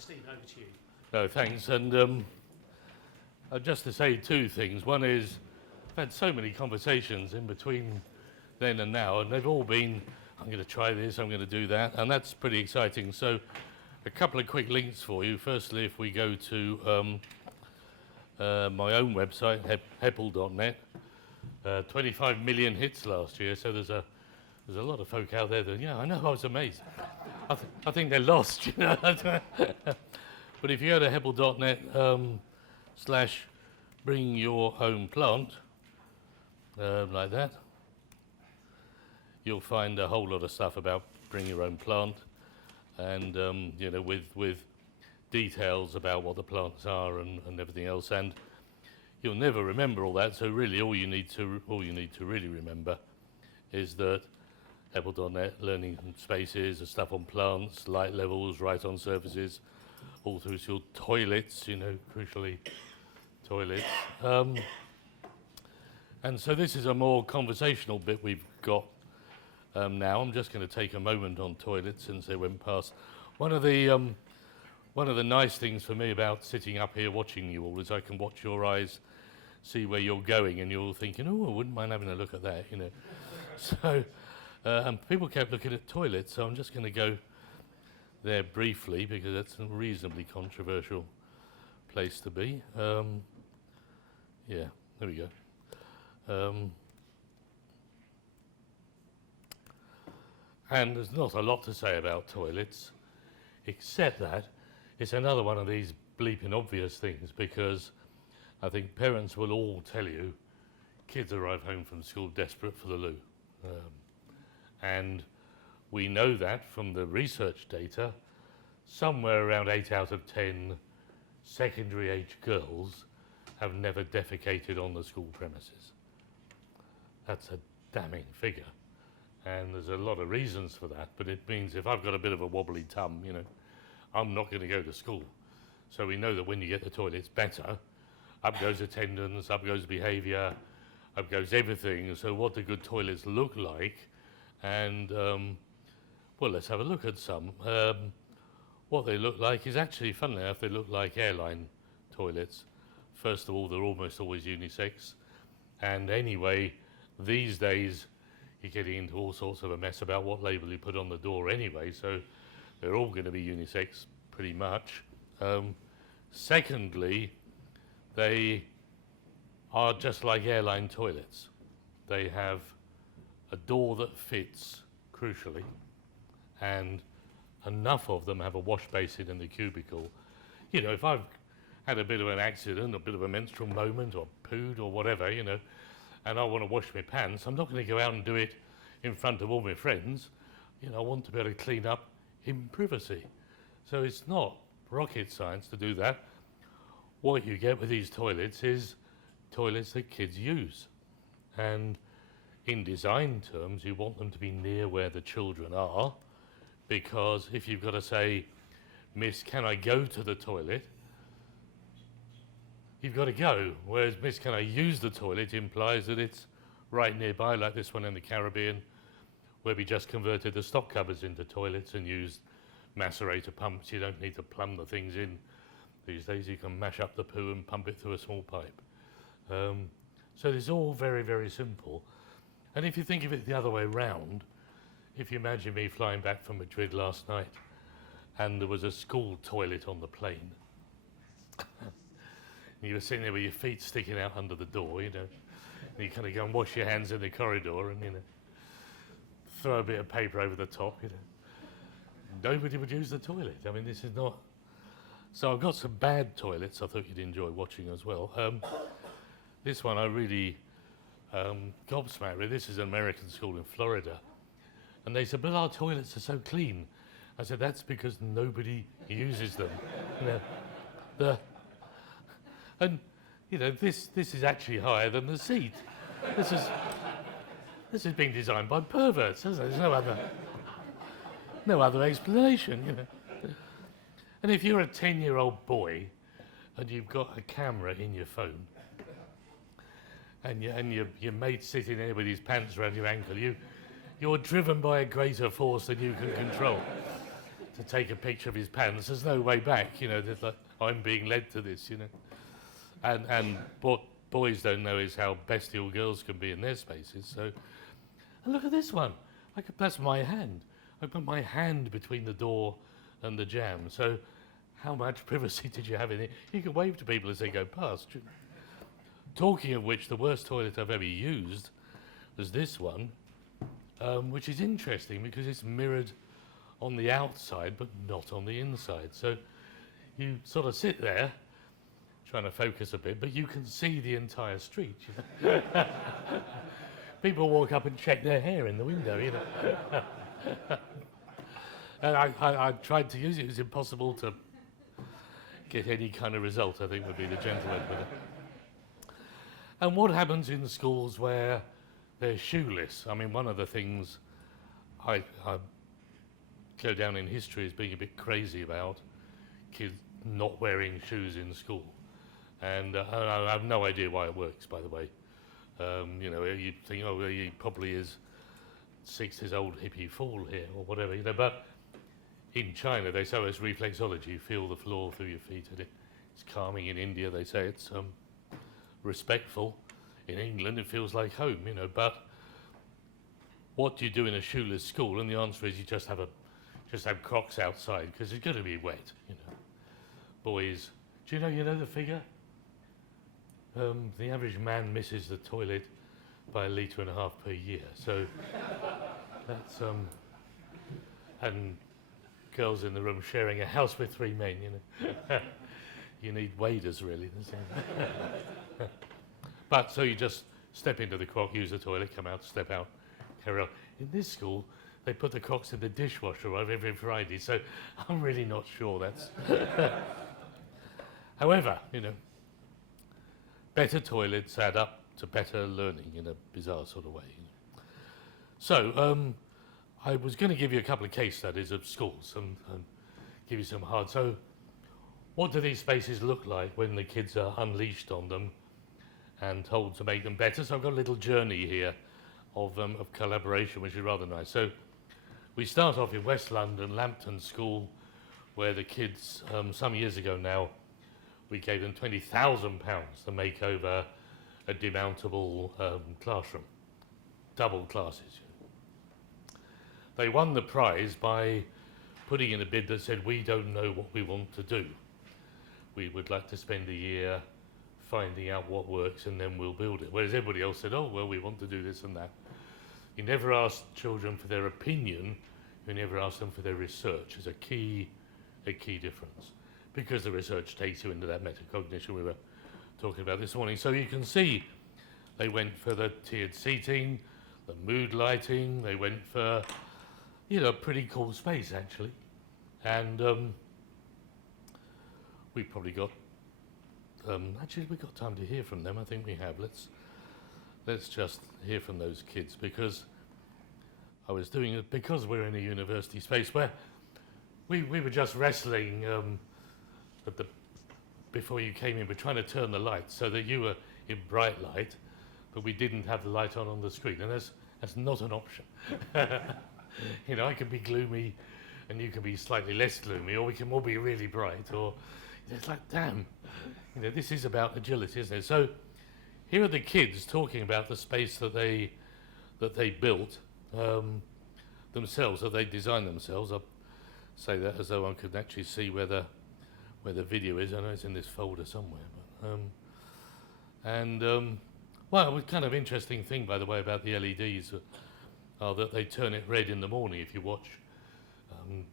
Steve, over to you. No, thanks. And just to say two things. One is, I've had so many conversations in between then and now, and they've all been, I'm going to try this, I'm going to do that, and that's pretty exciting. So a couple of quick links for you. Firstly, if we go to my own website, Heppel.net, 25 million hits last year, so there's a lot of folk out there that, yeah, I know, I was amazed. I think they're lost, you know. But if you go to Heppel.net slash bring your own plant, like that, you'll find a whole lot of stuff about bring your own plant, and you know, with details about what the plants are and everything else. And you'll never remember all that. So really, all you need to really remember is that Heppel.net, learning spaces, the stuff on plants, light levels, right on surfaces, all through your toilets, you know, crucially toilets. And so this is a more conversational bit we've got now. I'm just going to take a moment on toilets since they went past. One of the nice things for me about sitting up here watching you all is I can watch your eyes, see where you're going, and you're all thinking, oh, I wouldn't mind having a look at that, you know. So, and people kept looking at toilets, so I'm just going to go there briefly because that's a reasonably controversial place to be. Yeah, there we go. And there's not a lot to say about toilets, except that it's another one of these bleeping obvious things, because I think parents will all tell you kids arrive home from school desperate for the loo. And we know that from the research data, somewhere around 8 out of 10 secondary age girls have never defecated on the school premises. That's a damning figure. And there's a lot of reasons for that, but it means if I've got a bit of a wobbly tum, you know, I'm not going to go to school. So we know that when you get the toilets better, up goes attendance, up goes behaviour, up goes everything. So what do good toilets look like? And, well, let's have a look at some. What they look like is actually, funnily enough, they look like airline toilets. First of all, they're almost always unisex. And anyway, these days, you're getting into all sorts of a mess about what label you put on the door anyway, so they're all going to be unisex, pretty much. Secondly, they are just like airline toilets. They have a door that fits, crucially, and enough of them have a wash basin in the cubicle. You know, if I've had a bit of an accident, a bit of a menstrual moment, or pooed, or whatever, you know, and I want to wash my pants, I'm not going to go out and do it in front of all my friends. You know, I want to be able to clean up in privacy. So it's not rocket science to do that. What you get with these toilets is toilets that kids use. And in design terms, you want them to be near where the children are, because if you've got to say, Miss, can I go to the toilet? You've got to go, whereas Miss, can I use the toilet implies that it's right nearby, like this one in the Caribbean, where we just converted the stock cupboards into toilets and used macerator pumps. You don't need to plumb the things in. These days you can mash up the poo and pump it through a small pipe. So it's all very, very simple. And if you think of it the other way round, if you imagine me flying back from Madrid last night and there was a school toilet on the plane, you were sitting there with your feet sticking out under the door, you know, and you kind of go and wash your hands in the corridor and, you know, throw a bit of paper over the top, you know. Nobody would use the toilet. I mean, this is not... So I've got some bad toilets I thought you'd enjoy watching as well. This one I really gobsmacked with. This is an American school in Florida. And they said, but our toilets are so clean. I said, that's because nobody uses them. You know, and, you know, this is actually higher than the seat. This has been designed by perverts, hasn't it? There's no other explanation, you know. And if you're a 10-year-old boy and you've got a camera in your phone and your mate's sitting there with his pants around your ankle, you're driven by a greater force than you can control to take a picture of his pants. There's no way back, you know. There's like, I'm being led to this, you know. And what boys don't know is how bestial girls can be in their spaces. So, and look at this one. That's my hand. I put my hand between the door and the jamb. So, how much privacy did you have in it? You can wave to people as they go past. Talking of which, the worst toilet I've ever used was this one, which is interesting because it's mirrored on the outside but not on the inside. So you sort of sit there trying to focus a bit, but you can see the entire street. You know? People walk up and check their hair in the window, you know. And I tried to use it. It was impossible to get any kind of result, I think would be the gentle way to put it. And what happens in schools where they're shoeless? I mean, one of the things I go down in history as being a bit crazy about kids not wearing shoes in school. And I have no idea why it works, by the way. You know, you think, oh, well, he probably is 60s old hippie fool here or whatever, you know, but in China they say it's reflexology, you feel the floor through your feet, and it's calming. In India they say it's respectful. In England it feels like home, you know, but what do you do in a shoeless school? And the answer is you just have Crocs outside because it's going to be wet, you know. Boys, do you know the figure? The average man misses the toilet by 1.5 litres per year. So that's and girls in the room sharing a house with 3 men. You know, you need waders really. But so you just step into the crock, use the toilet, come out, step out, carry on. In this school, they put the Crocs in the dishwasher every Friday. So I'm really not sure that's. However, you know, better toilets add up to better learning in a bizarre sort of way. You know. So I was going to give you a couple of case studies of schools and give you some hard. So what do these spaces look like when the kids are unleashed on them and told to make them better? So I've got a little journey here of collaboration, which is rather nice. So we start off in West London, Lambton School, where the kids, some years ago now, we gave them £20,000 to make over a demountable classroom, double classes. They won the prize by putting in a bid that said, we don't know what we want to do. We would like to spend a year finding out what works and then we'll build it. Whereas everybody else said, oh, well, we want to do this and that. You never ask children for their opinion, you never ask them for their research. Is a key difference. Because the research takes you into that metacognition we were talking about this morning. So you can see they went for the tiered seating, the mood lighting, they went for, you know, pretty cool space actually. And we probably got, actually we've got time to hear from them, I think we have. Let's just hear from those kids, because I was doing it because we're in a university space where we were just wrestling before you came in. We're trying to turn the lights so that you were in bright light, but we didn't have the light on the screen, and that's not an option. You know, I can be gloomy and you can be slightly less gloomy, or we can all be really bright, or it's like, damn, you know, this is about agility, isn't it? So here are the kids talking about the space that they built themselves, that they designed themselves. I'll say that as though one could actually see where the video is. I know it's in this folder somewhere. But, well, a kind of interesting thing, by the way, about the LEDs are that they turn it red in the morning. If you watch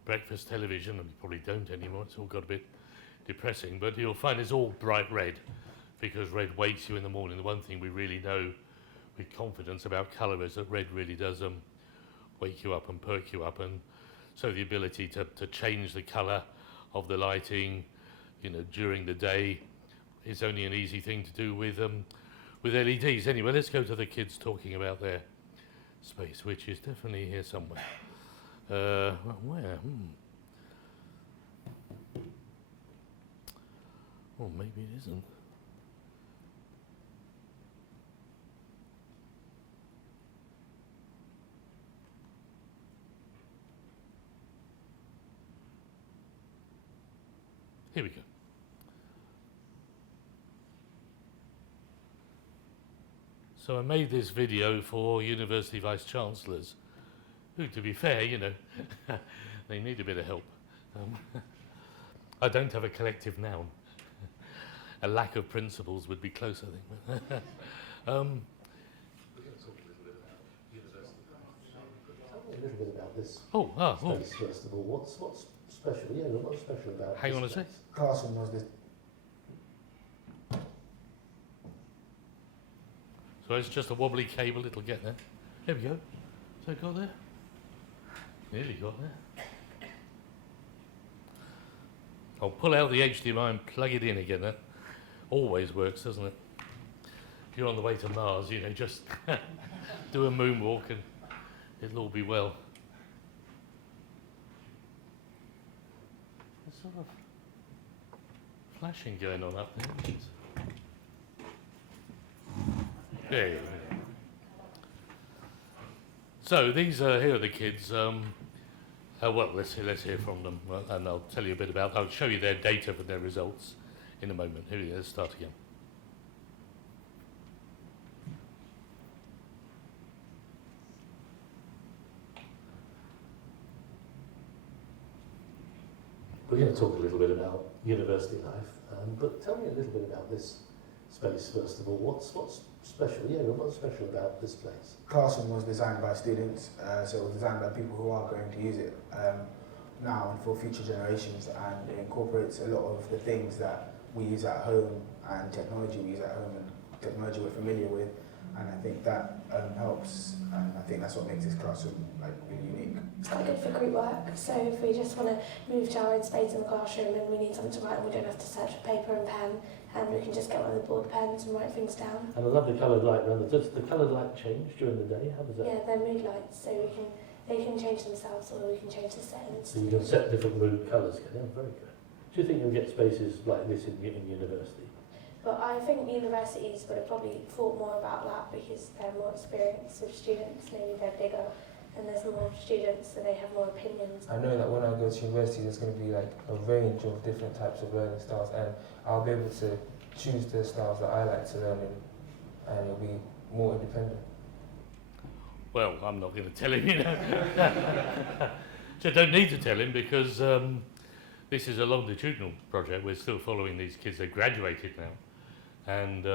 breakfast television, and you probably don't anymore, it's all got a bit depressing, but you'll find it's all bright red, because red wakes you in the morning. The one thing we really know with confidence about colour is that red really does wake you up and perk you up, and so the ability to change the colour of the lighting, you know, during the day is only an easy thing to do with LEDs. Anyway, let's go to the kids talking about their space, which is definitely here somewhere. Where? Oh, maybe it isn't. Here we go. So I made this video for university vice-chancellors, who, to be fair, you know, they need a bit of help. I don't have a collective noun. A lack of principles would be close, I think. We're going to talk a little bit about university. Tell me a little bit about this space, first of all. What's special? Yeah, what's special about Hang on a space? sec. Classroom was this. So it's just a wobbly cable, it'll get there. There we go. So it got there? Nearly got there. I'll pull out the HDMI and plug it in again. That always works, doesn't it? If you're on the way to Mars, you know, just do a moonwalk and it'll all be well. There's sort of flashing going on up there. There you go. So these here are the kids. Well, let's hear from them, and I'll tell you a bit about. I'll show you their data for their results in a moment. Here we go. Let's start again. We're going to talk a little bit about university life, but tell me a little bit about this space, first of all. What's special? Yeah, what's special about this place? Classroom was designed by students, so it was designed by people who are going to use it now and for future generations, and it incorporates a lot of the things that we use at home and technology we use at home and technology we're familiar with, and I think that helps, and I think that's what makes this classroom like really unique. It's quite good for group work, so if we just want to move to our own space in the classroom and we need something to write and we don't have to search for paper and pen, and we can just get one of the board pens and write things down. And I love the coloured light around. Does the coloured light change during the day? How does that? Yeah, they're mood lights, so they can change themselves or we can change the settings. So you can set different mood colours. Yeah, very good. Do you think you'll get spaces like this in university? But I think universities would have probably thought more about that because they're more experienced with students, maybe they're bigger and there's more students so they have more opinions. I know that when I go to university there's going to be like a range of different types of learning styles, and I'll be able to choose the styles that I like to learn in, and it'll be more independent. Well, I'm not going to tell him, you know. So I don't need to tell him because this is a longitudinal project. We're still following these kids. They've graduated now. And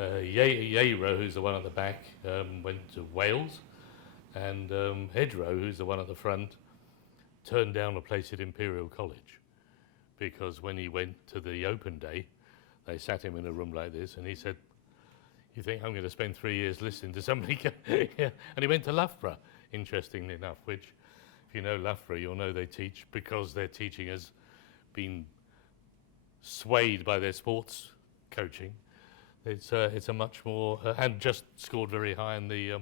Yeiro, who's the one at the back, went to Wales. And Hedro, who's the one at the front, turned down a place at Imperial College because when he went to the open day, they sat him in a room like this and he said, "You think I'm going to spend 3 years listening to somebody?" Yeah. And he went to Loughborough, interestingly enough, which, if you know Loughborough, you'll know they teach, because their teaching has been swayed by their sports coaching. It's a much more, and just scored very high in the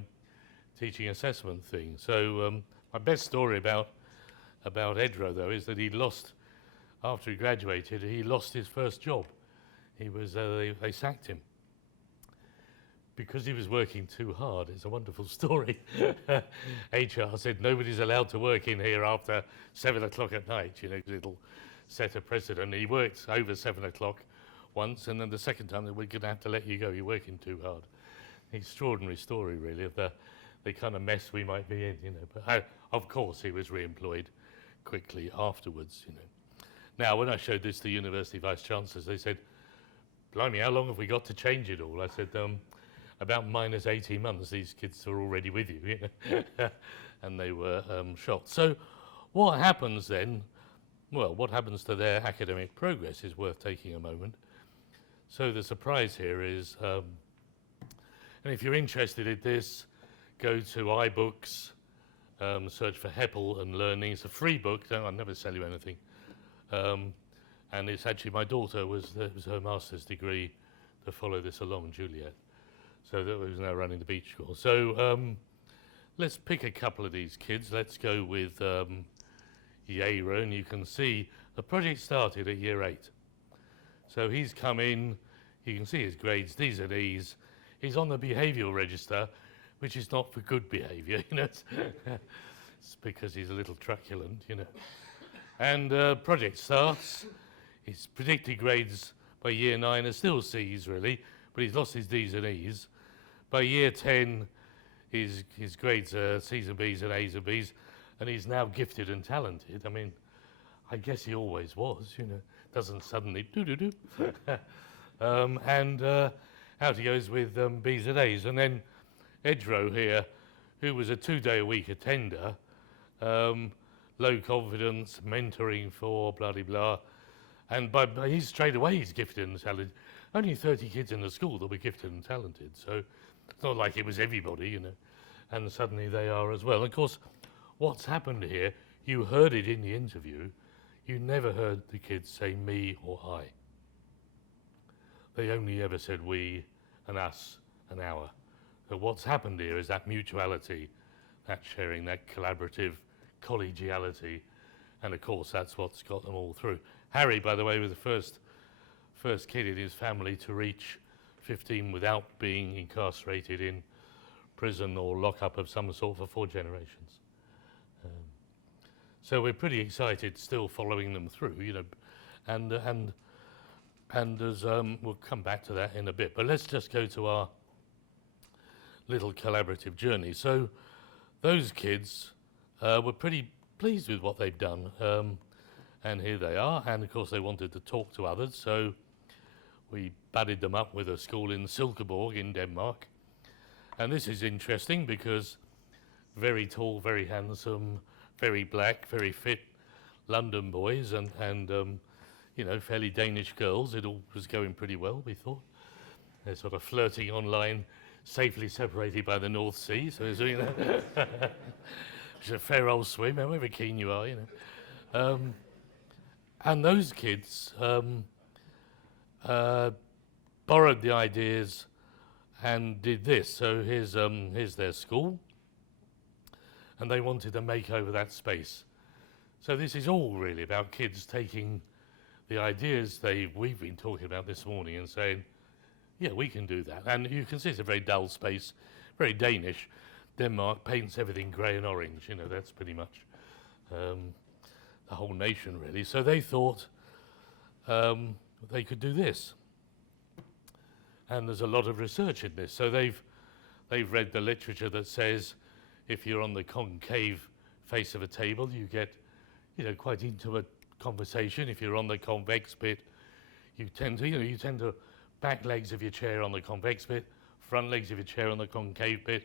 teaching assessment thing. So my best story about Edro, though, is that he lost, after he graduated, he lost his first job. He was, they sacked him because he was working too hard. It's a wonderful story. HR said nobody's allowed to work in here after 7 o'clock at night, you know, because it'll set a precedent. He worked over 7 o'clock once, and then the second time they were going to have to let you go. You're working too hard. Extraordinary story, really, of the kind of mess we might be in, you know. But of course, he was re-employed quickly afterwards, you know. Now, when I showed this to university vice-chancellors, they said, "Blimey, how long have we got to change it all?" I said, about minus 18 months, these kids are already with you, you know. And they were shocked. So what happens then? Well, what happens to their academic progress is worth taking a moment. So the surprise here is, and if you're interested in this, go to iBooks, search for Heppel and Learning. It's a free book. I'll never sell you anything. And it's actually, my daughter it was her master's degree to follow this along, Juliet. So that was now running the beach school. So let's pick a couple of these kids. Let's go with Yeiro, and you can see the project started at year 8. So he's come in, you can see his grades, these are these. He's on the behavioural register, which is not for good behaviour, you know. It's because he's a little truculent, you know. And project starts, his predicted grades by year 9 are still C's really, but he's lost his D's and E's. By year 10, his grades are C's and B's and A's and B's, and he's now gifted and talented. I mean, I guess he always was, you know, doesn't suddenly do-do-do. And out he goes with B's and A's. And then Edro here, who was a 2-day-a-week attender, low confidence, mentoring for blah-de-blah, and he's straight away he's gifted and talented. Only 30 kids in the school that were gifted and talented, so it's not like it was everybody, you know, and suddenly they are as well. And of course, what's happened here, you heard it in the interview, you never heard the kids say me or I. They only ever said we and us and our. So what's happened here is that mutuality, that sharing, that collaborative collegiality, and of course that's what's got them all through. Harry, by the way, was the first kid in his family to reach 15 without being incarcerated in prison or lockup of some sort for 4 generations. So we're pretty excited still following them through, you know, and as we'll come back to that in a bit, but let's just go to our little collaborative journey. So those kids were pretty pleased with what they've done, and here they are, and of course they wanted to talk to others, so we buddied them up with a school in Silkeborg in Denmark. And this is interesting because very tall, very handsome, very black, very fit London boys and you know, fairly Danish girls. It all was going pretty well, we thought. They're sort of flirting online, safely separated by the North Sea, so it's, you know, it's a fair old swim, however keen you are, you know. And those kids borrowed the ideas and did this. So here's their school, and they wanted to make over that space. So this is all really about kids taking the ideas we've been talking about this morning and saying, yeah, we can do that. And you can see it's a very dull space, very Danish. Denmark paints everything grey and orange, you know, that's pretty much the whole nation really. So they thought they could do this. And there's a lot of research in this. So they've read the literature that says if you're on the concave face of a table, you get, you know, quite intimate conversation. If you're on the convex bit, you tend to back legs of your chair on the convex bit, front legs of your chair on the concave bit,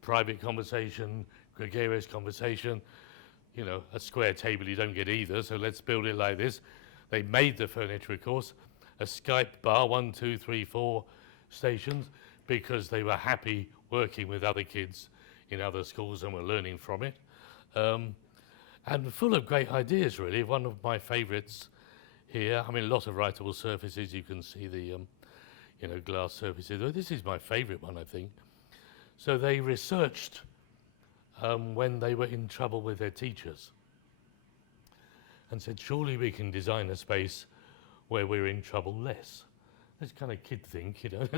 private conversation, gregarious conversation. You know, a square table you don't get either, so let's build it like this. They made the furniture, of course, a Skype bar, 1, 2, 3, 4 stations, because they were happy working with other kids in other schools and were learning from it. And full of great ideas, really. One of my favourites here, I mean, a lot of writable surfaces, you can see the, you know, glass surfaces. This is my favourite one, I think. So they researched when they were in trouble with their teachers and said, surely we can design a space where we're in trouble less. This kind of kid think, you know,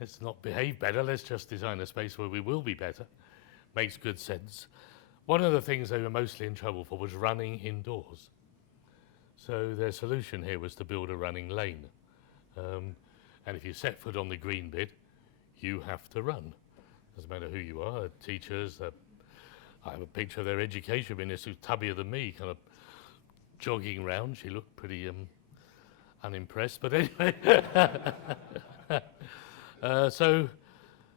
let's not behave better, let's just design a space where we will be better. Makes good sense. One of the things they were mostly in trouble for was running indoors. So their solution here was to build a running lane. And if you set foot on the green bit, you have to run. Doesn't matter who you are, teachers. I have a picture of their education minister who's tubbier than me, kind of jogging around. She looked pretty unimpressed, but anyway. So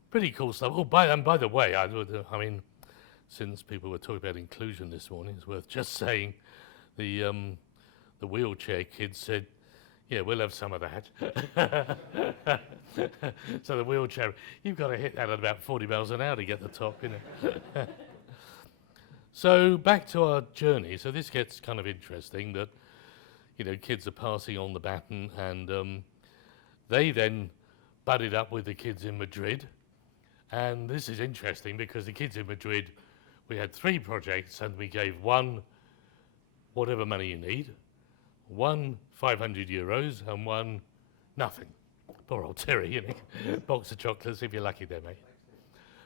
pretty cool stuff. Oh, by the way, I mean, since people were talking about inclusion this morning, it's worth just saying the wheelchair kids said, yeah, we'll have some of that. So the wheelchair, you've got to hit that at about 40 miles an hour to get the top, you know. So back to our journey. So this gets kind of interesting that, you know, kids are passing on the baton, and they then buddied up with the kids in Madrid. And this is interesting because the kids in Madrid, we had 3 projects, and we gave one whatever money you need, one 500 euros, and one nothing. Poor old Terry, you know, box of chocolates if you're lucky there, mate.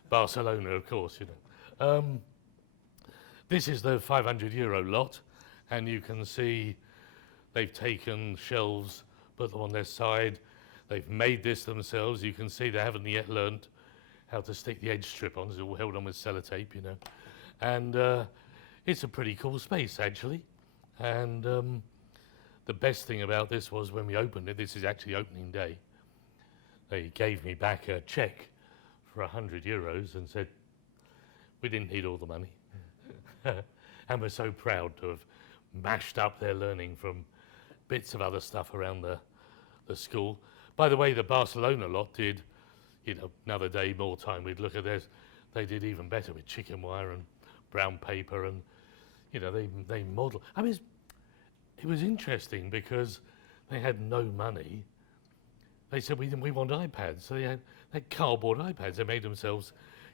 Barcelona, of course, you know. This is the 500 euro lot, and you can see They've taken shelves, put them on their side. They've made this themselves. You can see they haven't yet learnt how to stick the edge strip on. It's all held on with sellotape, you know. And it's a pretty cool space, actually. And the best thing about this was when we opened it, this is actually opening day, they gave me back a cheque for €100 and said, we didn't need all the money. And we're so proud to have mashed up their learning from bits of other stuff around the school. By the way, the Barcelona lot did, you know, another day, more time, we'd look at theirs. They did even better with chicken wire and brown paper, and, you know, they model. I mean, it was interesting because they had no money. They said, we want iPads. So they had cardboard iPads. They made themselves,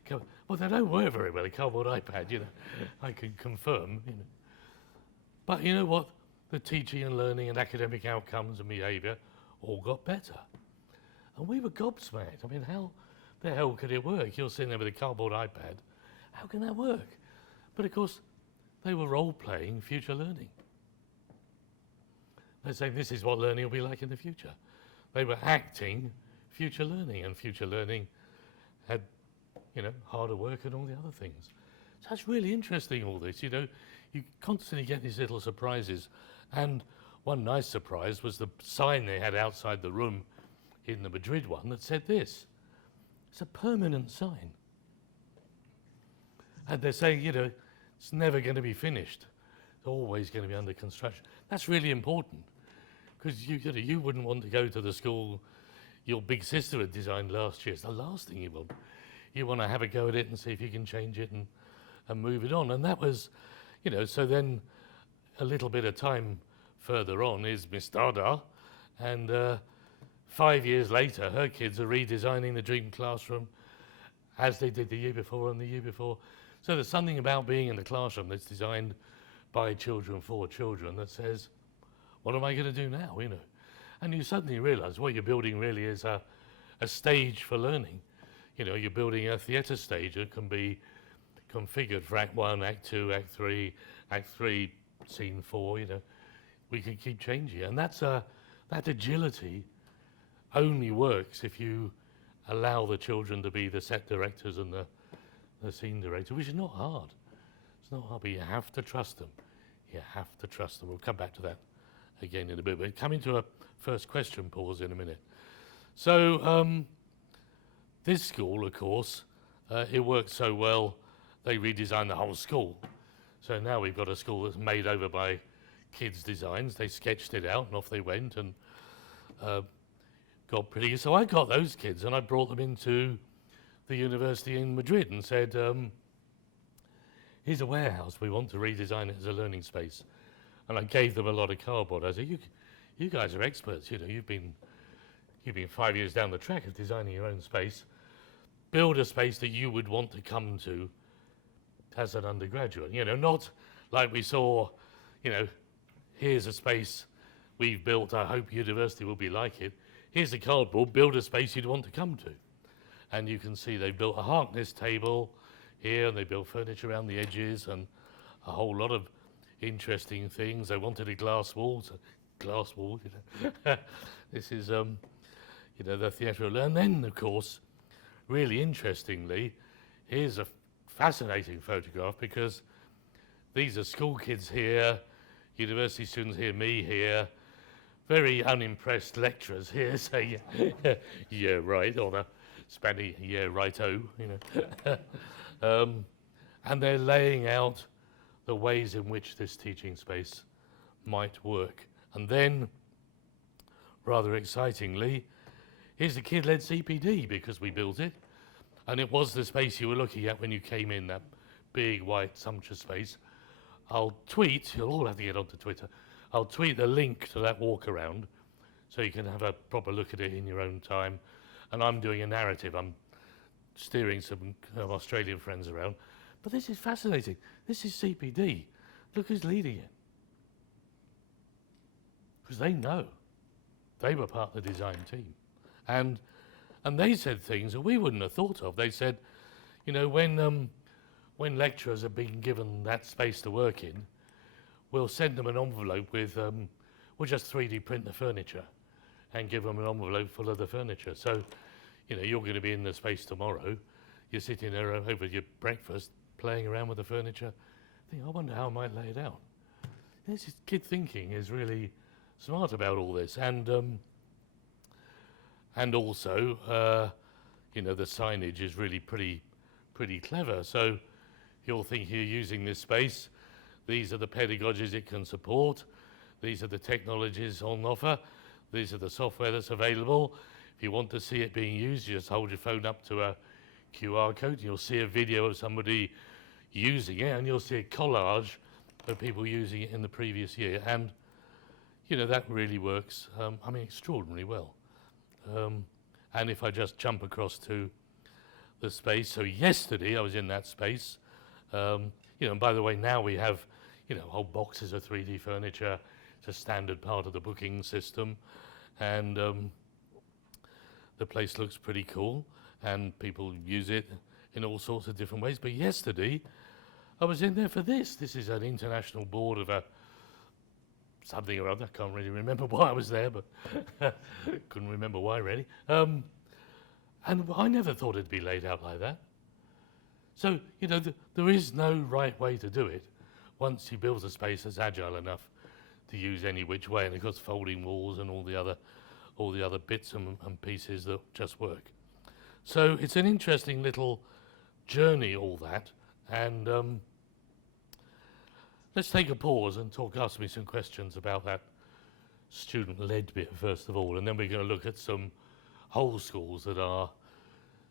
well, they don't work very well, a cardboard iPad, you know. I can confirm, you know. But you know what? The teaching and learning and academic outcomes and behaviour all got better. And we were gobsmacked. I mean, how the hell could it work? You're sitting there with a cardboard iPad. How can that work? But of course, they were role-playing future learning. They're saying this is what learning will be like in the future. They were acting future learning, and future learning had, you know, harder work and all the other things. So it's really interesting, all this, you know. You constantly get these little surprises. And one nice surprise was the sign they had outside the room in the Madrid one that said this. It's a permanent sign. And they're saying, you know, it's never going to be finished. It's always going to be under construction. That's really important, because you wouldn't want to go to the school your big sister had designed last year. It's the last thing you want. You want to have a go at it and see if you can change it and move it on. And that was, you know, so then a little bit of time further on is Miss Dada, and 5 years later, her kids are redesigning the Dream Classroom as they did the year before and the year before. So there's something about being in the classroom that's designed by children for children that says, what am I going to do now, you know? And you suddenly realise what you're building really is a stage for learning. You know, you're building a theatre stage that can be configured for Act 1, Act 2, Act 3, Act 3, Scene 4, you know. We can keep changing. And that agility only works if you allow the children to be the set directors and the scene director, which is not hard. It's not hard, but you have to trust them. You have to trust them. We'll come back to that again in a bit. But coming to a first question pause in a minute. So this school, of course, it worked so well, they redesigned the whole school. So now we've got a school that's made over by kids' designs. They sketched it out and off they went and got pretty. So I got those kids and I brought them into the university in Madrid and said, here's a warehouse, we want to redesign it as a learning space. And I gave them a lot of cardboard. I said, you guys are experts, you know, you've been 5 years down the track of designing your own space. Build a space that you would want to come to as an undergraduate, you know, not like we saw, you know, here's a space we've built, I hope university will be like it. Here's the cardboard, build a space you'd want to come to. And you can see they built a Harkness table here, and they built furniture around the edges and a whole lot of interesting things. They wanted a glass wall, you know. This is, you know, the theatre. And then, of course, really interestingly, here's a fascinating photograph, because these are school kids here, university students here, me here, very unimpressed lecturers here saying, yeah, right, or the Spanish, yeah, righto, you know. And they're laying out the ways in which this teaching space might work. And then, rather excitingly, here's the kid-led CPD, because we built it. And it was the space you were looking at when you came in, that big, white, sumptuous space. I'll tweet, you'll all have to get onto Twitter, I'll tweet the link to that walk around so you can have a proper look at it in your own time. And I'm doing a narrative, I'm steering some Australian friends around. But this is fascinating. This is CPD. Look who's leading it. Because they know. They were part of the design team. And they said things that we wouldn't have thought of. They said, you know, when with we'll send them an envelope with or just 3D print the furniture and give them an envelope full of the furniture. So, you know, you're going to be in the space tomorrow, you're sitting there over your breakfast, playing around with the furniture, think, I wonder how I might lay it out. This is, kid thinking is really smart about all this, and also, you know, the signage is really pretty clever. So you'll think you're using this space. These are the pedagogies it can support. These are the technologies on offer. These are the software that's available. If you want to see it being used, you just hold your phone up to a QR code. You'll see a video of somebody using it, and you'll see a collage of people using it in the previous year. And, you know, that really works, I mean, extraordinarily well. And if I just jump across to the space, so yesterday I was in that space, you know, and by the way, now we have, you know, whole boxes of 3D furniture. It's a standard part of the booking system, and the place looks pretty cool, and people use it in all sorts of different ways. But yesterday, I was in there for this. This is an international board of a something or other. I can't really remember why I was there, but couldn't remember why really. And I never thought it'd be laid out like that. So, you know, there is no right way to do it once you build a space that's agile enough to use any which way, and of course folding walls and all the other bits and pieces that just work. So it's an interesting little journey, all that, and let's take a pause and ask me some questions about that student-led bit first of all, and then we're going to look at some whole schools that are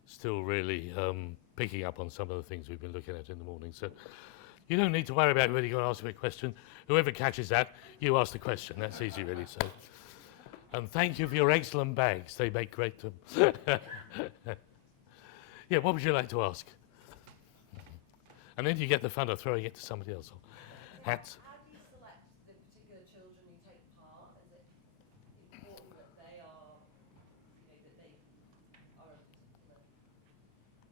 still really picking up on some of the things we've been looking at in the morning. So you don't need to worry about whether you're going to ask me a question. Whoever catches that, you ask the question. That's easy, really. So, and thank you for your excellent bags. They make great. Yeah, what would you like to ask? And then you get the fun of throwing it to somebody else. Hats. How do you select the particular children who take part? Is it important that they are, you know, that they are a particular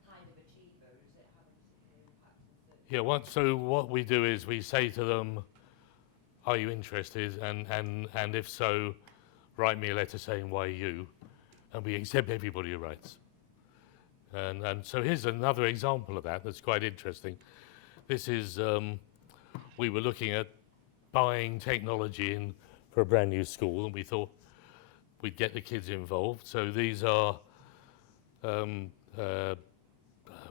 kind of achiever? Is it having a particular impact on certain? Yeah, so what we do is we say to them, are you interested? And if so, write me a letter saying why you, and we accept everybody who writes. And so here's another example of that that's quite interesting. This is, we were looking at buying technology in for a brand new school, and we thought we'd get the kids involved. So these are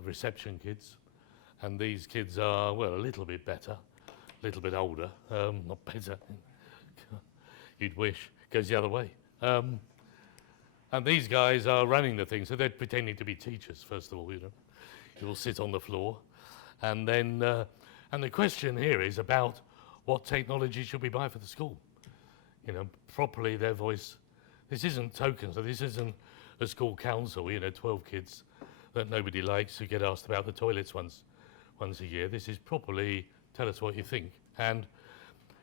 reception kids, and these kids are, well, a little bit better, a little bit older, not better. You'd wish. Goes the other way. And these guys are running the thing, so they're pretending to be teachers, first of all, you know. You'll sit on the floor. And then, and the question here is about what technology should we buy for the school? You know, properly their voice. This isn't tokens, so this isn't a school council, you know, 12 kids that nobody likes who get asked about the toilets once a year. This is properly, tell us what you think. And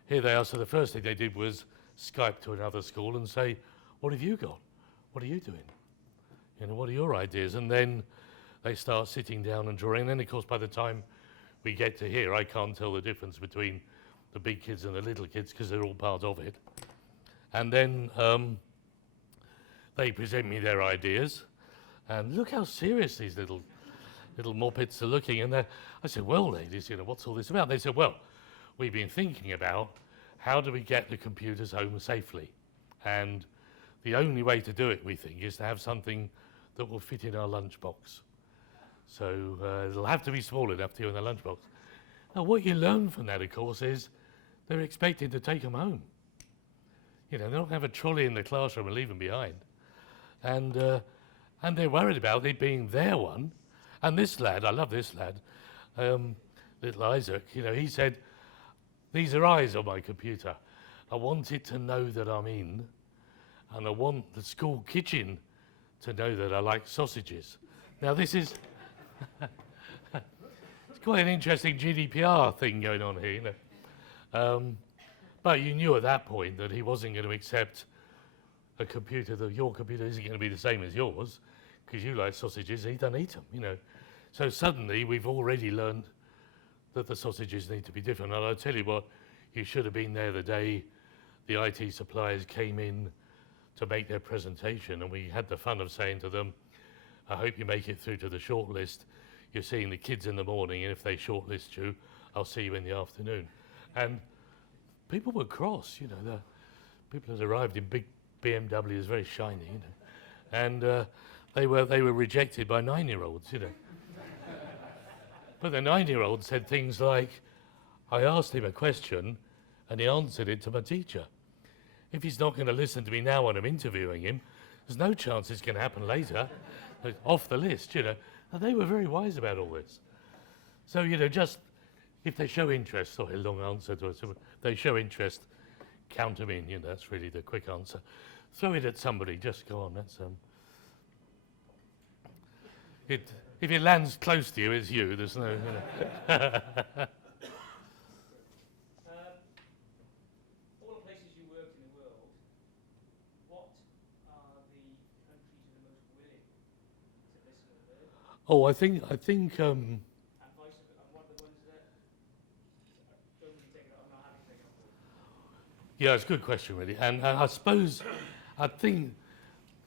here they are, so the first thing they did was Skype to another school and say, what have you got? What are you doing? You know, what are your ideas? And then they start sitting down and drawing. And then, of course, by the time we get to here, I can't tell the difference between the big kids and the little kids because they're all part of it. And then they present me their ideas. And look how serious these little moppets are looking. And I said, well, ladies, you know, what's all this about? They said, well, we've been thinking about how do we get the computers home safely? And the only way to do it, we think, is to have something that will fit in our lunchbox. So it'll have to be small enough to go in the lunchbox. Now, what you learn from that, of course, is they're expected to take them home. You know, they don't have a trolley in the classroom and leave them behind. And they're worried about it being their one. And this lad, I love this lad, little Isaac, you know, he said, these are eyes on my computer. I want it to know that I'm in. And I want the school kitchen to know that I like sausages. Now this is, it's quite an interesting GDPR thing going on here, you know. But you knew at that point that he wasn't going to accept a computer, that your computer isn't going to be the same as yours, because you like sausages and he doesn't eat them, you know. So suddenly we've already learned that the sausages need to be different. And I'll tell you what, you should have been there the day the IT suppliers came in to make their presentation, and we had the fun of saying to them, I hope you make it through to the shortlist. You're seeing the kids in the morning, and if they shortlist you, I'll see you in the afternoon. And people were cross, you know. The people had arrived in big BMWs, very shiny, you know, and they were rejected by 9-year-olds, you know. But the 9-year-old said things like, I asked him a question, and he answered it to my teacher. If he's not going to listen to me now when I'm interviewing him, there's no chance it's going to happen later. Off the list, you know. And they were very wise about all this. So, you know, just if they show interest, sorry, long answer to it. So if they show interest, count them in, you know, that's really the quick answer. Throw it at somebody, just go on, that's if it lands close to you, it's you, there's no, you know. All the places you worked in the world, what are the countries that are most willing to listen and learn? Oh, I think And vice versa, and what are the ones that don't really take it on, not having taken on board? yeah, it's a good question, really. And I suppose, I think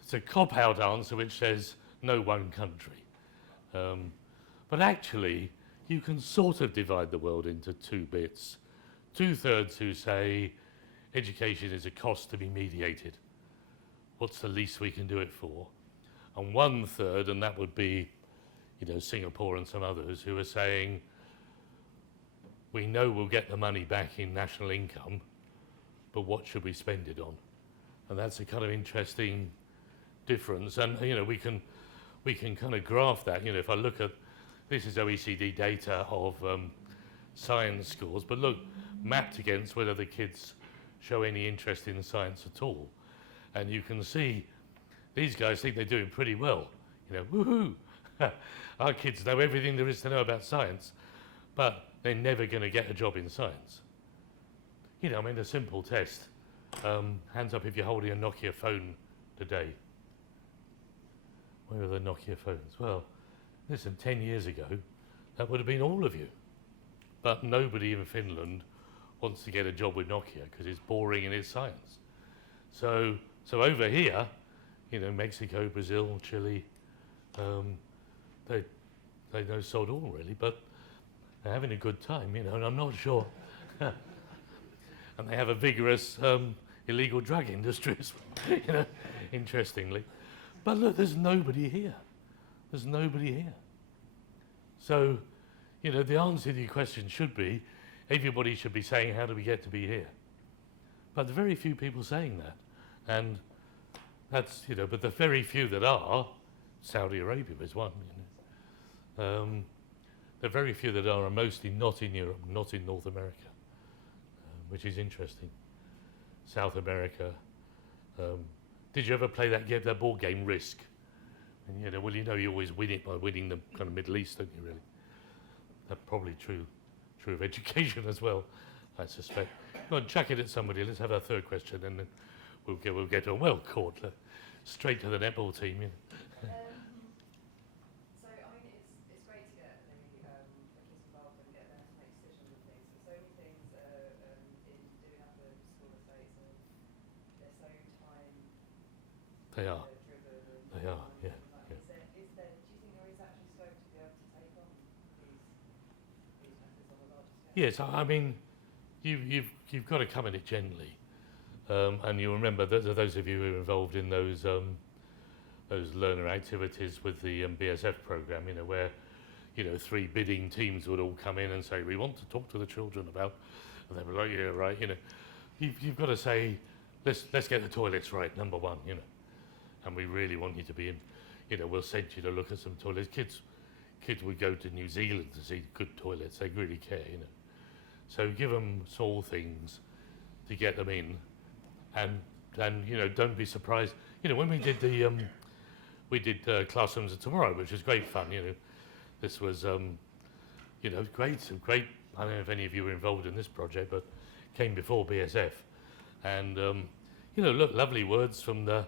it's a cop-out answer which says no one country. But actually, you can sort of divide the world into two bits. 2/3 who say education is a cost to be mediated. What's the least we can do it for? And 1/3, and that would be, you know, Singapore and some others, who are saying, we know we'll get the money back in national income, but what should we spend it on? And that's a kind of interesting difference. And, you know, we can kind of graph that. You know, if I look at, this is OECD data of science scores, but look, mapped against whether the kids show any interest in science at all. And you can see these guys think they're doing pretty well. You know, woohoo! Our kids know everything there is to know about science, but they're never going to get a job in science. You know, I mean, a simple test. Hands up if you're holding a Nokia phone today. Where are the Nokia phones? Well, listen, 10 years ago, that would have been all of you. But nobody in Finland wants to get a job with Nokia because it's boring and it's science. So over here, you know, Mexico, Brazil, Chile, they know sod all really, but they're having a good time, you know, and I'm not sure. And they have a vigorous illegal drug industry as well, you know, interestingly. But look, there's nobody here. There's nobody here. So, you know, the answer to your question should be, everybody should be saying, how do we get to be here? But there are very few people saying that. And that's, you know, but the very few that are, Saudi Arabia is one, you know. The very few that are mostly not in Europe, not in North America, which is interesting. South America. Did you ever play that game, that board game Risk? And you know, well, you know, you always win it by winning the kind of Middle East, don't you? Really? That's probably true of education as well, I suspect. Go on, chuck it at somebody. Let's have our third question, and then we'll get to a well caught straight to the netball team. You know. So, I mean, it's great to get the kids involved and get them to make decisions and things, but so many things in doing up the school estates, and they're so time They are. driven. And They are, yeah. do you think there is actually scope to be able to take on these methods on a larger scale? Yes, I mean, you've got to come at it gently, and you remember that those of you who are involved in those learner activities with the BSF program, you know, where, you know, 3 bidding teams would all come in and say, we want to talk to the children about, and they were like, yeah, right, you know, you've got to say, let's get the toilets right, number one, you know, and we really want you to be in, you know, we'll send you to look at some toilets. Kids would go to New Zealand to see good toilets. They really care, you know. So give them small things to get them in, and you know, don't be surprised. You know, when we did Classrooms of Tomorrow, which was great fun. You know, this was you know, great. I don't know if any of you were involved in this project, but came before BSF, and you know, look, lovely words from the.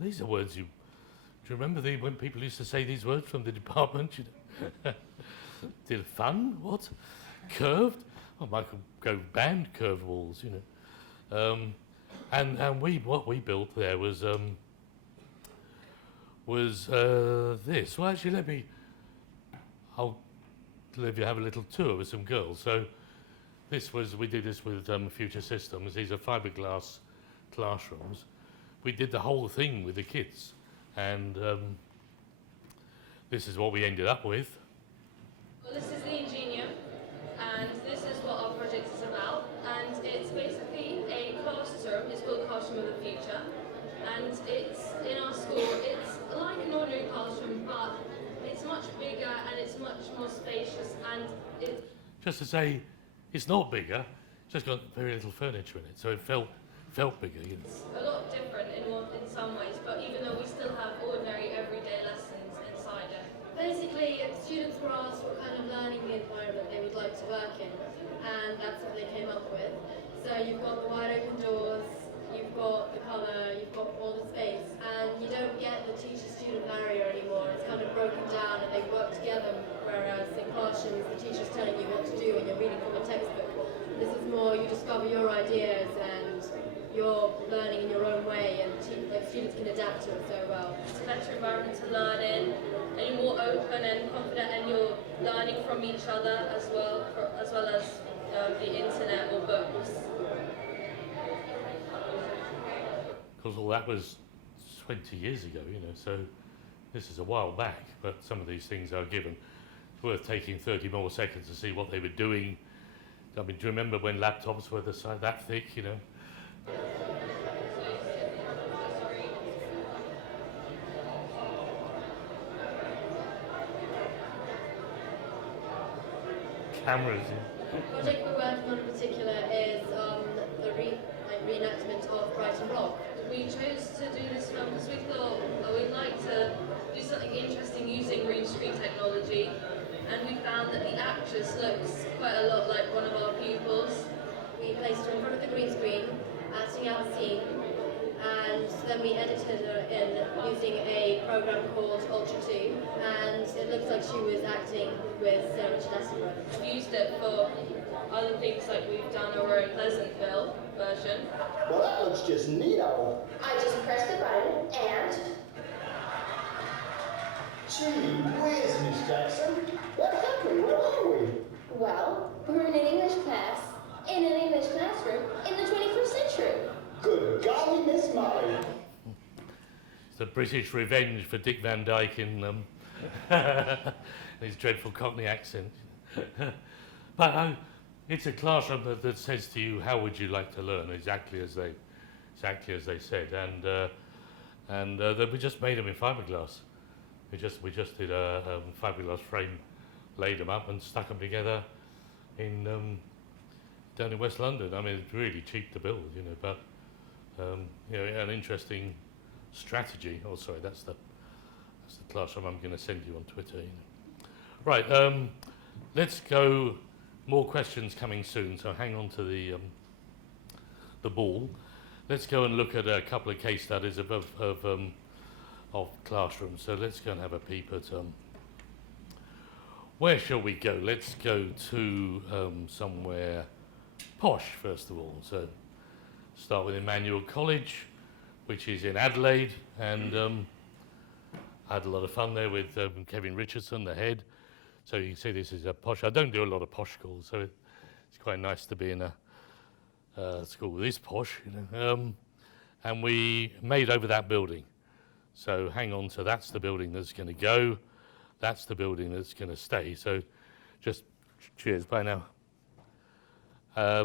These are words you. Do you remember when people used to say these words from the department? You know? Did fun? What? Curved? Oh, Michael go banned curved walls, you know. And what we built there was this. Well, actually, I'll let you have a little tour with some girls. So we did this with Future Systems. These are fiberglass classrooms. We did the whole thing with the kids, and this is what we ended up with. Well, this is the Ingenium, and this is what our project is about. And it's basically a classroom. It's called Classroom of the Future, and it's in our school. It's like an ordinary classroom, but it's much bigger and it's much more spacious. And Just to say, it's not bigger. It's just got very little furniture in it, so it felt bigger. You know. It's a lot different in some ways, but even though we still have ordinary everyday lessons inside it. Basically, students were asked what kind of learning environment they would like to work in, and that's what they came up with. So you've got the wide open doors, you've got the colour, you've got all the space, and you don't get the teacher-student barrier anymore. It's kind of broken down and they work together, whereas in classrooms the teacher's telling you what to do and you're reading from a textbook. This is more, you discover your ideas and you're learning in your own way, and students can adapt to it so well. It's a better environment to learn in, and you're more open and confident, and you're learning from each other as well as the internet or books. Because all that was 20 years ago, you know, so this is a while back, but some of these things are given. It's worth taking 30 more seconds to see what they were doing. I mean, do you remember when laptops were that thick, you know? Cameras. The project we're working on in particular is the reenactment of Brighton Rock. We chose to do this film because we thought we'd like to do something interesting using green screen technology, and we found that the actress looks quite a lot like one of our pupils. We placed her in front of the green screen, acting out the scene, and then we edited her in using a program called Ultra 2, and it looks like she was acting with Sarah Chidasima. We've used it for other things, like we've done our own Pleasantville version. Well, that looks just neato. I just press the button and... Gee whiz, Miss Jackson. What happened? Where are we? Well, we're in an English class, in an English classroom, in the 21st century. Good golly, Miss Molly. It's the British revenge for Dick Van Dyke in his dreadful Cockney accent. But it's a classroom that says to you, how would you like to learn, exactly as they said, and we just made them in fiberglass. We just did a fiberglass frame, laid them up and stuck them together in down in West London. I mean, it's really cheap to build, you know, but you know, an interesting strategy. Oh, sorry, that's the classroom I'm going to send you on Twitter. You know. Right, let's go. More questions coming soon, so hang on to the ball. Let's go and look at a couple of case studies of classrooms. So let's go and have a peep at where shall we go? Let's go to somewhere posh first of all. So start with Emmanuel College, which is in Adelaide, and I had a lot of fun there with Kevin Richardson, the head. So you can see this is a posh. I don't do a lot of posh schools, so it's quite nice to be in a school this posh, you know. And we made over that building. So hang on to that's the building that's going to go. That's the building that's going to stay. So just cheers. Bye now.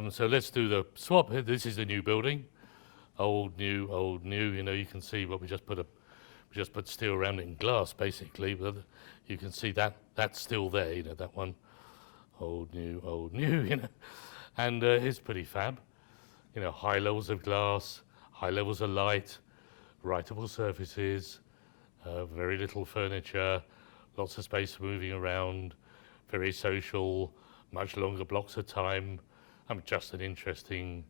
So let's do the swap. This is the new building. Old, new, old, new. You know, you can see what we just put steel around it in glass, basically. But you can see that's still there. You know, that one. Old, new. You know, and it's pretty fab. You know, high levels of glass, high levels of light, writable surfaces, very little furniture, lots of space moving around, very social, much longer blocks of time. Just an interesting,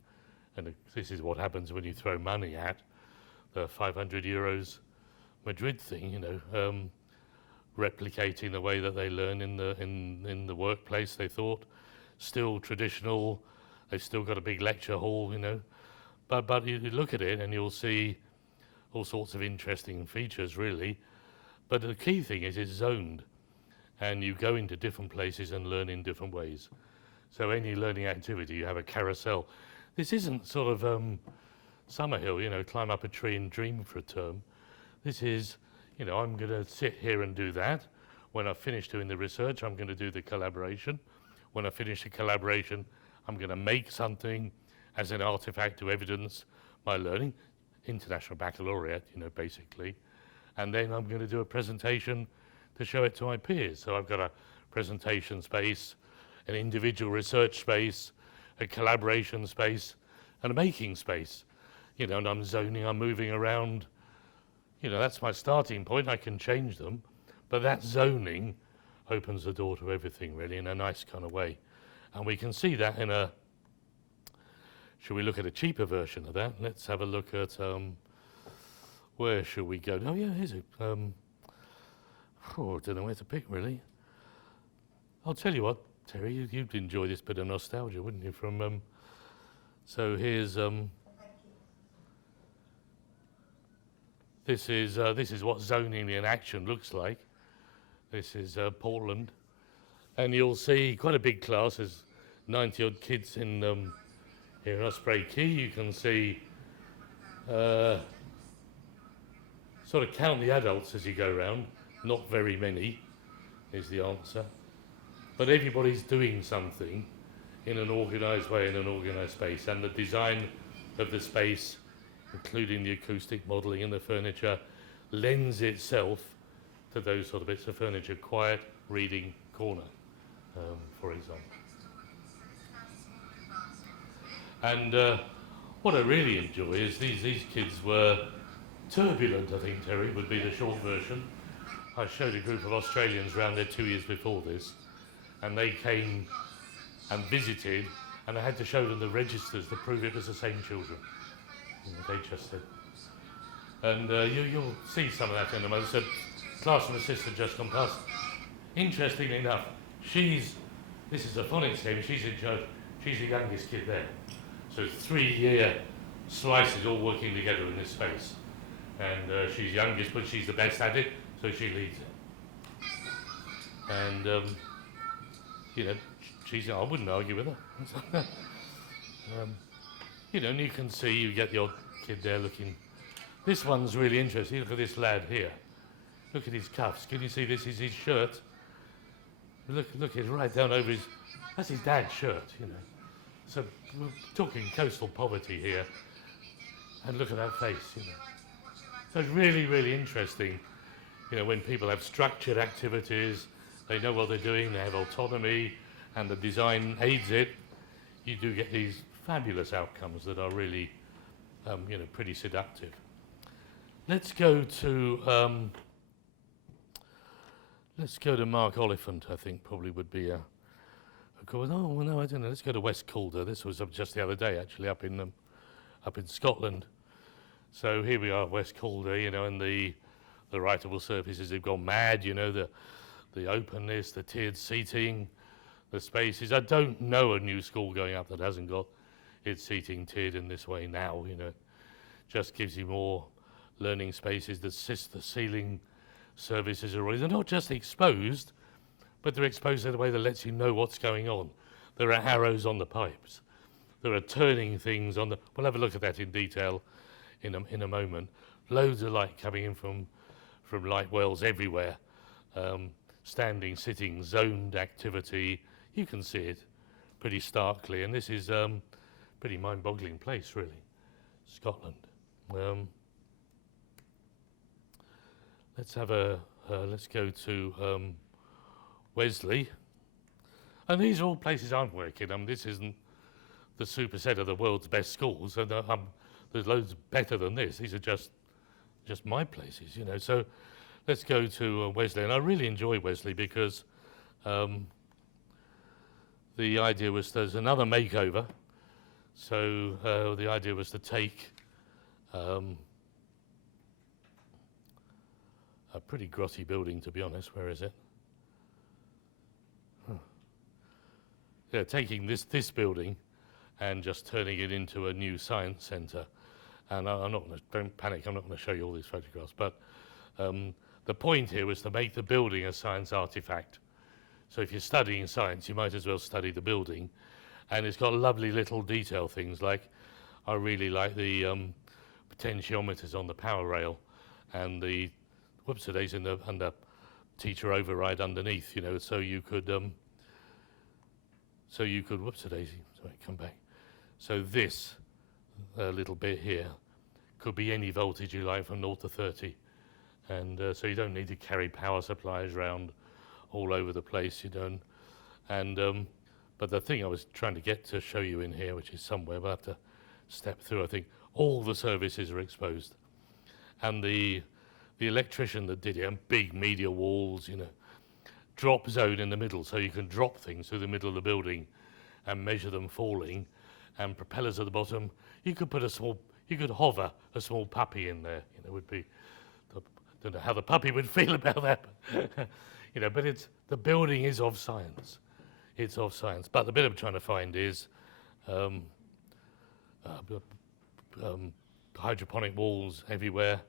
and this is what happens when you throw money at the 500 euros Madrid thing, you know, replicating the way that they learn in the workplace. They thought still traditional. They've still got a big lecture hall, you know, But you look at it and you'll see all sorts of interesting features, really. But the key thing is it's zoned, and you go into different places and learn in different ways. So any learning activity, you have a carousel. This isn't sort of Summerhill, you know, climb up a tree and dream for a term. This is, you know, I'm going to sit here and do that. When I finish doing the research, I'm going to do the collaboration. When I finish the collaboration, I'm going to make something as an artifact to evidence my learning. International Baccalaureate, you know, basically. And then I'm going to do a presentation to show it to my peers. So I've got a presentation space, an individual research space, a collaboration space, and a making space. You know, and I'm zoning, I'm moving around. You know, that's my starting point. I can change them. But that zoning opens the door to everything, really, in a nice kind of way. And we can see that in a... Should we look at a cheaper version of that? Let's have a look at... where should we go? Oh, yeah, here's a... I don't know where to pick, really. I'll tell you what, Terry, you'd enjoy this bit of nostalgia, wouldn't you? From so here's this is what zoning in action looks like. This is Portland, and you'll see quite a big class. There's 90 odd kids in here in Osprey Key. You can see sort of count the adults as you go round. Not very many is the answer. But everybody's doing something in an organised way, in an organised space. And the design of the space, including the acoustic modelling and the furniture, lends itself to those sort of bits of furniture. Quiet reading corner, for example. And what I really enjoy is these kids were turbulent, I think, Terry, would be the short version. I showed a group of Australians round there 2 years before this, and they came and visited, and I had to show them the registers to prove it was the same children. You know, they just said. And you'll see some of that in a moment. So, classroom assistant just gone past. Interestingly enough, this is a phonics game, she's in charge, she's the youngest kid there. So 3-year slices all working together in this space. And she's youngest, but she's the best at it, so she leads it. And, you know, I wouldn't argue with her. You know, and you can see, you get the odd kid there looking. This one's really interesting. Look at this lad here. Look at his cuffs. Can you see this is his shirt? Look, it's right down over that's his dad's shirt, you know. So we're talking coastal poverty here. And look at that face, you know. So it's really, really interesting, you know, when people have structured activities, they know what they're doing, they have autonomy, and the design aids it, you do get these fabulous outcomes that are really, you know, pretty seductive. Let's go to Mark Oliphant, I think probably would be a cause. Oh, well, no, I don't know. Let's go to West Calder. This was just the other day, actually, up in Scotland. So here we are, West Calder, you know, and the writable surfaces have gone mad, you know, the openness, the tiered seating, the spaces. I don't know a new school going up that hasn't got its seating tiered in this way now, you know. Just gives you more learning spaces. The ceiling services are already, they're not just exposed, but they're exposed in a way that lets you know what's going on. There are arrows on the pipes. There are turning things on we'll have a look at that in detail in a moment. Loads of light coming in from light wells everywhere. Standing, sitting, zoned activity. You can see it pretty starkly, and this is pretty mind-boggling place, really. Scotland. Let's go to Wesley. And these are all places I'm working. This isn't the superset of the world's best schools, and there's loads better than this. These are just my places, you know. So let's go to Wesley, and I really enjoy Wesley because the idea was there's another makeover. So the idea was to take a pretty grotty building, to be honest. Where is it? Yeah, taking this building and just turning it into a new science centre. And I'm not going to, don't panic, I'm not going to show you all these photographs, but the point here was to make the building a science artefact. So if you're studying science, you might as well study the building. And it's got lovely little detail things like, I really like the potentiometers on the power rail and the whoopsie-days and the teacher override underneath, you know, so you could whoopsie-daisy, sorry, come back. So this little bit here could be any voltage you like from 0 to 30. And so you don't need to carry power supplies around all over the place, you don't. And but the thing I was trying to get to show you in here, which is somewhere, but I have to step through, I think, all the services are exposed. And the electrician that did it, and big media walls, you know, drop zone in the middle, so you can drop things through the middle of the building and measure them falling, and propellers at the bottom. You could put you could hover a small puppy in there, you know, would be, don't know how the puppy would feel about that, you know, but the building is of science. It's of science. But the bit I'm trying to find is hydroponic walls everywhere.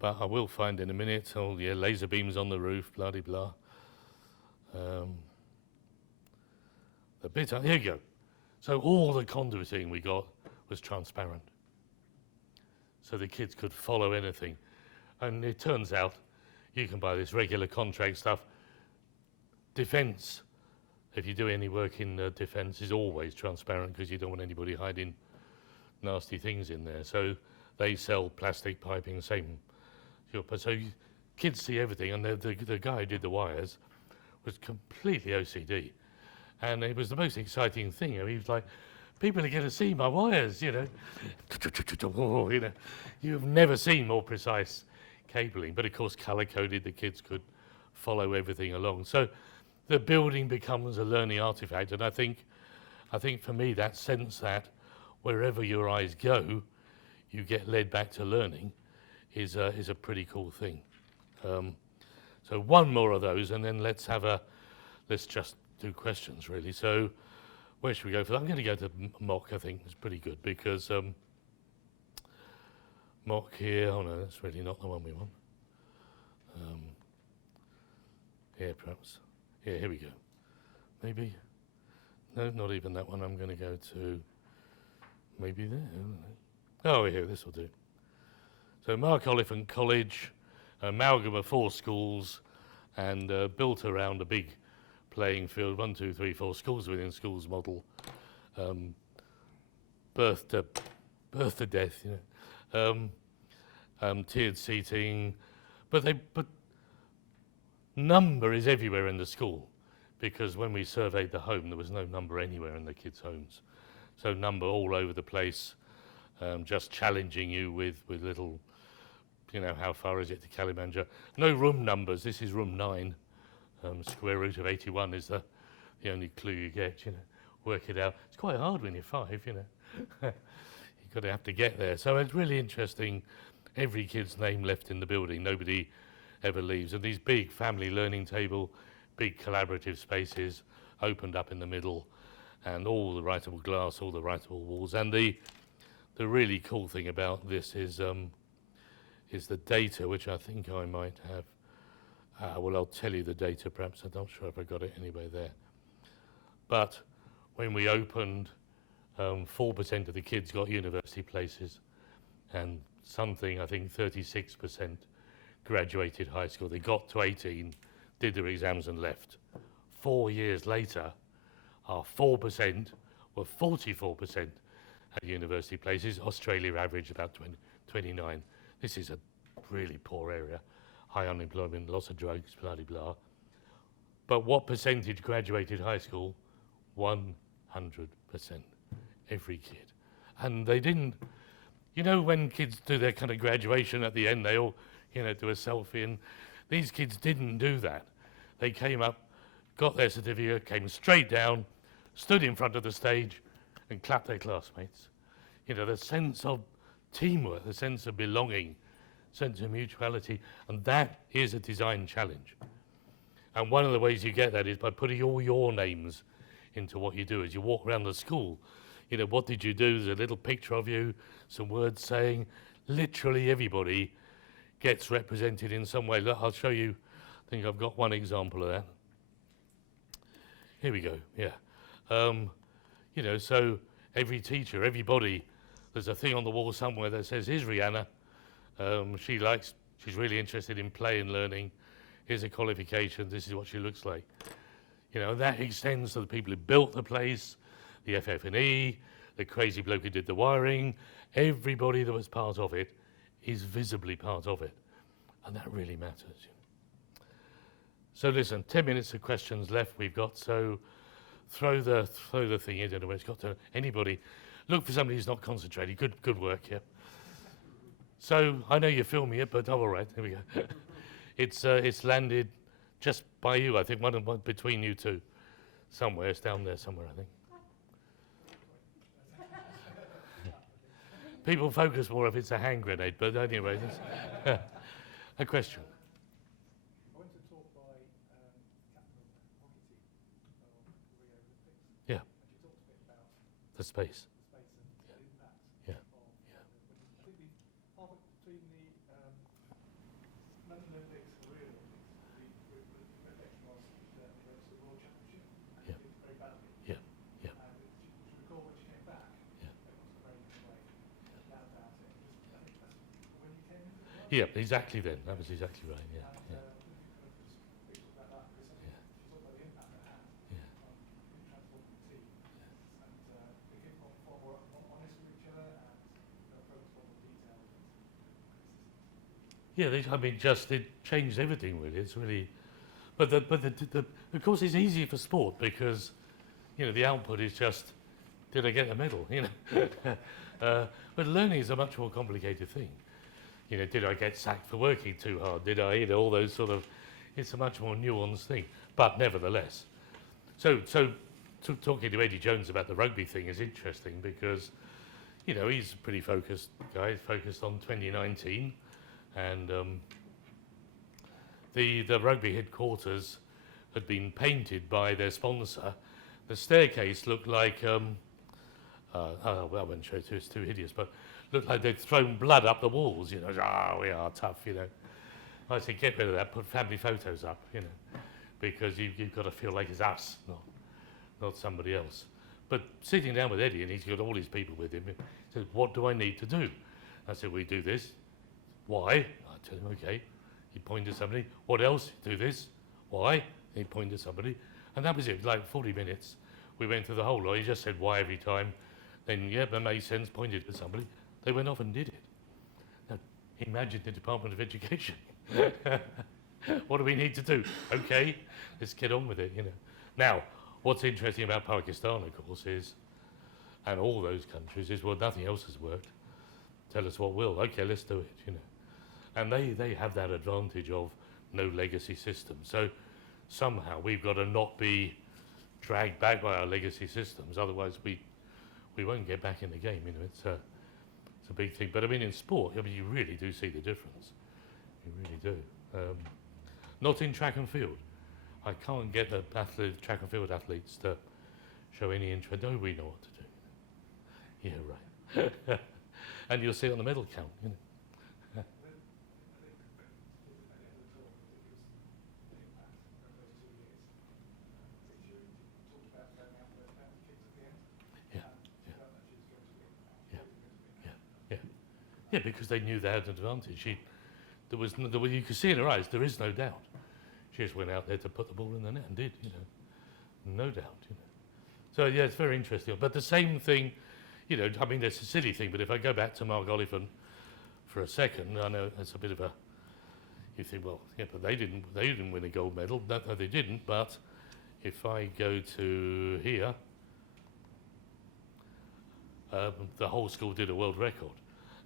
But I will find in a minute, oh yeah, laser beams on the roof, blah de blah. The bit, here you go. So all the conduiting we got was transparent. So the kids could follow anything. And it turns out you can buy this regular contract stuff. Defence, if you do any work in defence, is always transparent because you don't want anybody hiding nasty things in there. So they sell plastic piping, same. So kids see everything, and the guy who did the wires was completely OCD. And it was the most exciting thing. He was like, people are going to see my wires, you know. You know, you've never seen more precise cabling. But of course, color-coded, the kids could follow everything along. So the building becomes a learning artifact. And I think for me, that sense that wherever your eyes go, you get led back to learning is a pretty cool thing. So one more of those, and then let's just do questions, really. So where should we go for that? I'm going to go to mock, I think. It's pretty good, because mock here, oh no, that's really not the one we want. Here, perhaps. Yeah, here we go. Maybe, no, not even that one. I'm going to go to maybe there. Oh, here, this will do. So Mark Oliphant College, amalgam of 4 schools, and built around a big playing field, 1, 2, 3, 4 schools within schools model, birth to death, you know, tiered seating, but number is everywhere in the school, because when we surveyed the home, there was no number anywhere in the kids' homes, so number all over the place, just challenging you with little, you know, how far is it to Kilimanjaro? No room numbers. This is room 9. Square root of 81 is the only clue you get, you know. Work it out. It's quite hard when you're 5, you know. You've got to have to get there. So it's really interesting. Every kid's name left in the building. Nobody ever leaves. And these big family learning table, big collaborative spaces opened up in the middle, and all the writable glass, all the writable walls. And the really cool thing about this is the data, which I think I might have. Well, I'll tell you the data, perhaps. I'm not sure if I got it anyway there. But when we opened, 4% of the kids got university places, and something, I think 36% graduated high school. They got to 18, did their exams and left. 4 years later, our 4% were 44% at university places. Australia averaged about 29. This is a really poor area. High unemployment, lots of drugs, blah, blah, blah. But what percentage graduated high school? 100%. Every kid. And they didn't, you know, when kids do their kind of graduation at the end, they all, you know, do a selfie, and these kids didn't do that. They came up, got their certificate, came straight down, stood in front of the stage, and clapped their classmates. You know, the sense of teamwork, the sense of belonging, sense of mutuality, and that is a design challenge. And one of the ways you get that is by putting all your names into what you do. As you walk around the school, you know, what did you do? There's a little picture of you, some words saying, literally everybody gets represented in some way. Look, I'll show you, I think I've got one example of that. Here we go, yeah. You know, so every teacher, everybody, there's a thing on the wall somewhere that says, here's Rihanna. She's really interested in play and learning. Here's a qualification, this is what she looks like. You know, that extends to the people who built the place, the FF&E, the crazy bloke who did the wiring. Everybody that was part of it is visibly part of it. And that really matters. So listen, 10 minutes of questions left we've got, so throw the thing in anyway. It's got to, anybody, look for somebody who's not concentrating. Good work, yeah. So I know you're filming it, but all right, here we go. It's landed just by you, I think, one between you two. Somewhere, it's down there somewhere, I think. People focus more if it's a hand grenade, but anyway, a question. I went to talk by captain of the hockey team of the Rio Olympics. Yeah. And she talked a bit about The space. the space and the impact Yeah. of I think halfway between the London Olympics and the Rio Olympics, the reflection was that they went to the World Championship and Yeah. did very badly. Yeah. Yeah. And she recalled when she came back, Yeah. everyone was very like down about it. I think that's when you came into the world. Yeah, exactly then. That was exactly right, yeah. And Yeah. we talked about that because Yeah. she talked about the impact it had Yeah. on transforming the team. And they became far more honest with each other and focused on more detail and consistency. Yeah, I mean, just it changed everything really. It's really, but of course it's easy for sport because, you know, the output is just, did I get a medal? You know, but learning is a much more complicated thing. You know, did I get sacked for working too hard? Did I, you know, all those sort of, it's a much more nuanced thing. But nevertheless, so talking to Eddie Jones about the rugby thing is interesting because, you know, he's a pretty focused guy, focused on 2019. And the rugby headquarters had been painted by their sponsor. The staircase looked like, well, I won't show it to you, it's too hideous, but looked like they'd thrown blood up the walls, you know, we are tough, you know. I said, get rid of that, put family photos up, you know, because you've got to feel like it's us, not somebody else. But sitting down with Eddie, and he's got all his people with him, he said, what do I need to do? I said, we do this. Why? I tell him, okay. He pointed to somebody. What else? Do this. Why? He pointed to somebody. And that was it, like 40 minutes. We went through the whole lot. He just said why every time. Then, yeah, that made sense, pointed to somebody. They went off and did it. Now, imagine the Department of Education. What do we need to do? Okay, let's get on with it, you know. Now, what's interesting about Pakistan, of course, is, and all those countries, is, well, nothing else has worked. Tell us what will. Okay, let's do it, you know. And they have that advantage of no legacy system. So somehow we've got to not be dragged back by our legacy systems. Otherwise, we won't get back in the game. You know, it's a big thing. But I mean, in sport, I mean, you really do see the difference. You really do. Not in track and field. I can't get the track and field athletes to show any interest. No, we know what to do. Yeah, right. And you'll see it on the medal count. You know. Yeah, because they knew they had an advantage. You could see in her eyes, there is no doubt. She just went out there to put the ball in the net and did, you know, no doubt, you know. So yeah, it's very interesting. But the same thing, you know, I mean, it's a silly thing, but if I go back to Mark Oliphant for a second, I know it's a bit of a, you think, well, yeah, but they didn't win a gold medal. No, they didn't, but if I go to here, the whole school did a world record.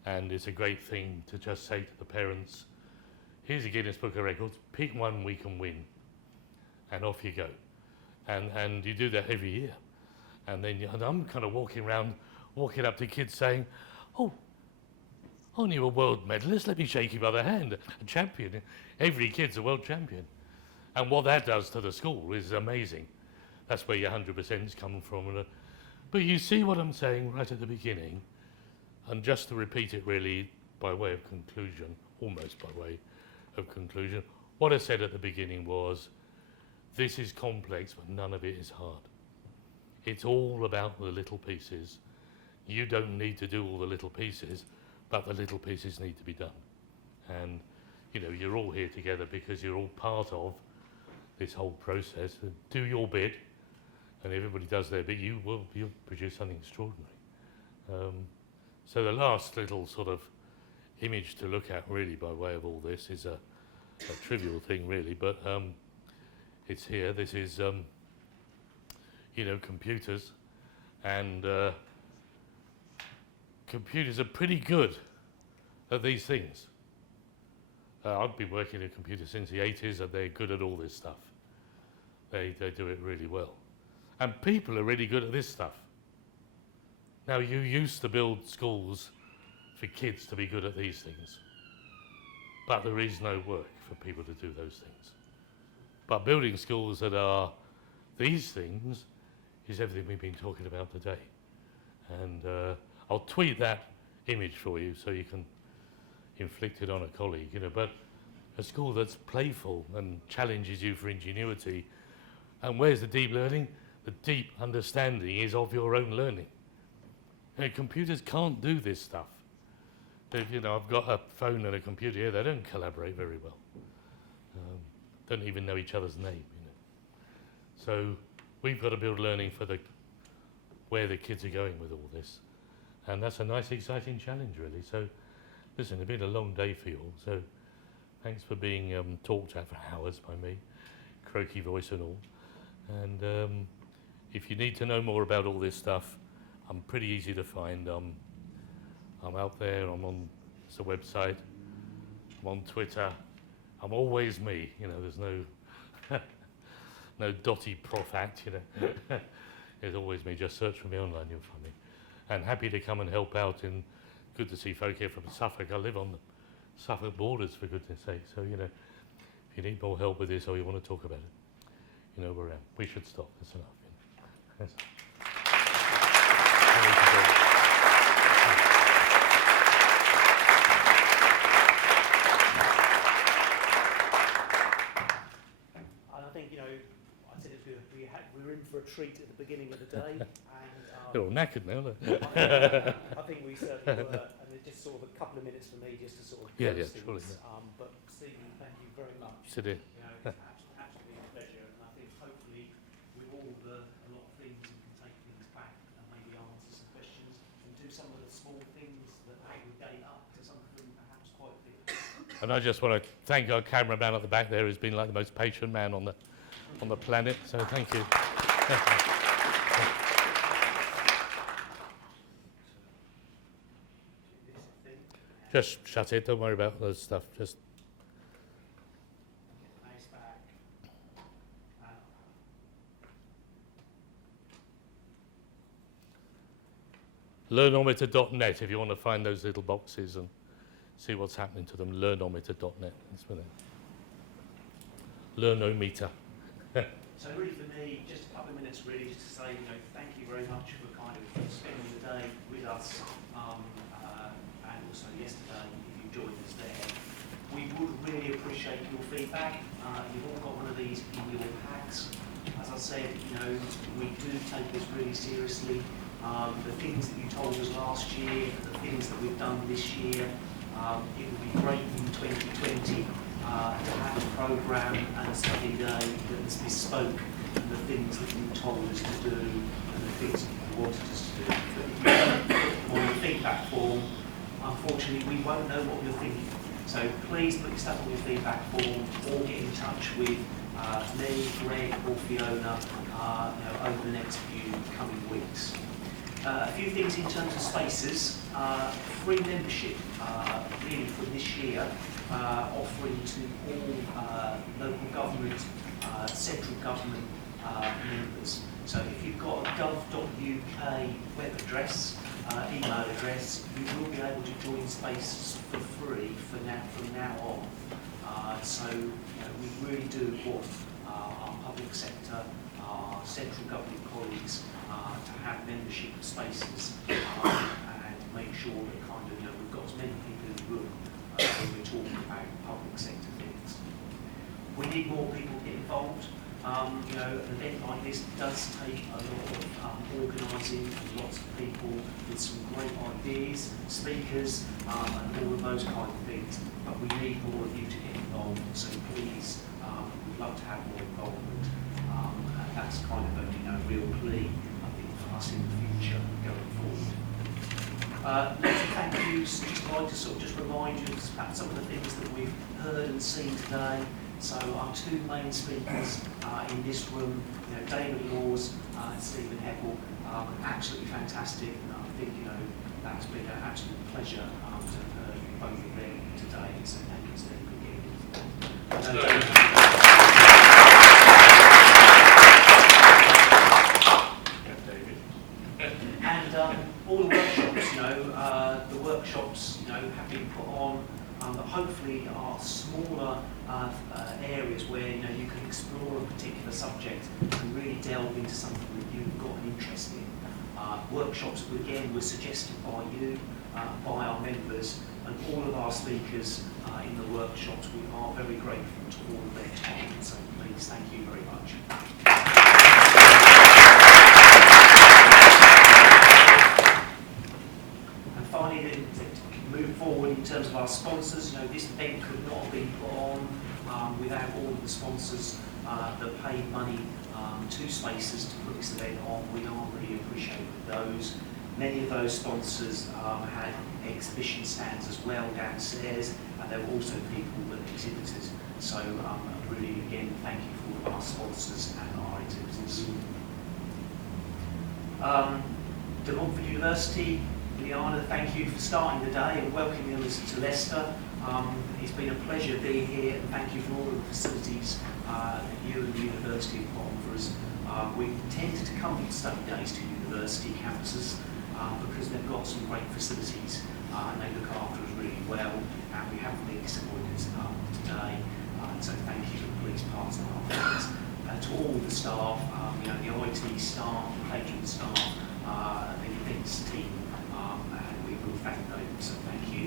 And it's a great thing to just say to the parents, here's a Guinness Book of Records, pick one we can win, and off you go. And you do that every year. And I'm kind of walking up to kids saying, oh, aren't you a world medalist? Let me shake you by the hand, a champion. Every kid's a world champion. And what that does to the school is amazing, That's where your 100%'s come from. But you see what I'm saying right at the beginning, and just to repeat it really by way of conclusion, almost by way of conclusion, what I said at the beginning was, this is complex, but none of it is hard. It's all about the little pieces. You don't need to do all the little pieces, but the little pieces need to be done. And you know, you're all here together because you're all part of this whole process. And do your bit, and everybody does their bit, you'll produce something extraordinary. So the last little sort of image to look at really by way of all this is a trivial thing really, but it's here. This is, you know, computers, and computers are pretty good at these things. I've been working in computers since the 80s, and they're good at all this stuff. They do it really well. And people are really good at this stuff. Now, you used to build schools for kids to be good at these things, but there is no work for people to do those things. But building schools that are these things is everything we've been talking about today. And I'll tweet that image for you so you can inflict it on a colleague, you know, but a school that's playful and challenges you for ingenuity. And where's the deep learning? The deep understanding is of your own learning. You know, computers can't do this stuff. You know, I've got a phone and a computer here, they don't collaborate very well. Don't even know each other's name, you know. So we've got to build learning for where the kids are going with all this. And that's a nice, exciting challenge, really. So listen, it's been a long day for you all, so thanks for being talked at for hours by me, croaky voice and all. And if you need to know more about all this stuff, I'm pretty easy to find. I'm out there, I'm on the website, I'm on Twitter, I'm always me, you know, there's no no dotty prof act, you know. There's always me, just search for me online, you'll find me. And happy to come and help out, and good to see folk here from Suffolk. I live on the Suffolk borders, for goodness sake, so, you know, if you need more help with this or you want to talk about it, you know, we're around. We should stop, that's enough. You know. Yes. We were in for a treat at the beginning of the day, and they're all knackered now, look. I think we certainly were, and it's just sort of a couple of minutes for me just to sort of surely, things. But Stephen, thank you very much. Sit in. You know, it's absolutely a pleasure, and I think hopefully we've all learned a lot of things and can take things back and maybe answer some questions and do some of the small things that aggregate up to something perhaps quite big. And I just want to thank our cameraman at the back there, who's been like the most patient man on the planet, so thank you. Just shut it, don't worry about those stuff, just... Learnometer.net if you want to find those little boxes and see what's happening to them. Learnometer.net. That's what it is. Learnometer. So really for me, just a couple of minutes really just to say, you know, thank you very much for kind of spending the day with us, and also yesterday if you joined us there. We would really appreciate your feedback. You've all got one of these in your packs. As I said, you know, we do take this really seriously. The things that you told us last year, the things that we've done this year, it would be great in 2020 to have a programme and a study day that is bespoke and the things that you told us to do and the things that you wanted us to do. But if you don't put on your feedback form, unfortunately we won't know what you're thinking. So please put your stuff on your feedback form or get in touch with me, Greg or Fiona over the next few coming weeks. A few things in terms of spaces. Free membership really from this year, offering to all local government, central government members. So if you've got a gov.uk web address, email address, you will be able to join spaces for free from now on. So you know, we really do want our public sector, our central government colleagues to have membership spaces and make sure that kind of, we've got as many people in the room when we're talking about public sector things. We need more people to get involved. An event like this does take a lot of organising and lots of people with some great ideas, speakers, and all of those kind of things. But we need more of you to get involved. So please, we'd love to have more involvement. And that's kind of a real plea, I think, for us in the future going forward. Thank you. Just like to sort of just remind you about some of the things that we've heard and seen today. So our two main speakers in this room, David Laws and Stephen Heppel, absolutely fantastic. And I think that's been an absolute pleasure to have heard both of them today. So thank you, Stephen, again. And all the workshops, the workshops, have been put on. That hopefully are smaller areas where you can explore a particular subject and really delve into something that you've got an interest in. Workshops again were suggested by you, by our members, and all of our speakers in the workshops. We are very grateful to all of their time. So please, thank you very much. And finally, move forward in terms of our sponsors. This event could not have been put on without all of the sponsors that paid money to Spaces to put this event on. We are really appreciative of those. Many of those sponsors had exhibition stands as well downstairs, and there were also people that exhibited. So really, again, thank you for all of our sponsors and our exhibitors. De Montfort University, Liana, thank you for starting the day and welcoming us to Leicester. It's been a pleasure being here, and thank you for all of the facilities that you and the university have put on for us. We tended to come for study days to university campuses because they've got some great facilities and they look after us really well, and we haven't been disappointed today. So thank you to the police parts and our friends, to all the staff, the IT staff, the patron staff, the events team, and we will thank them. So thank you.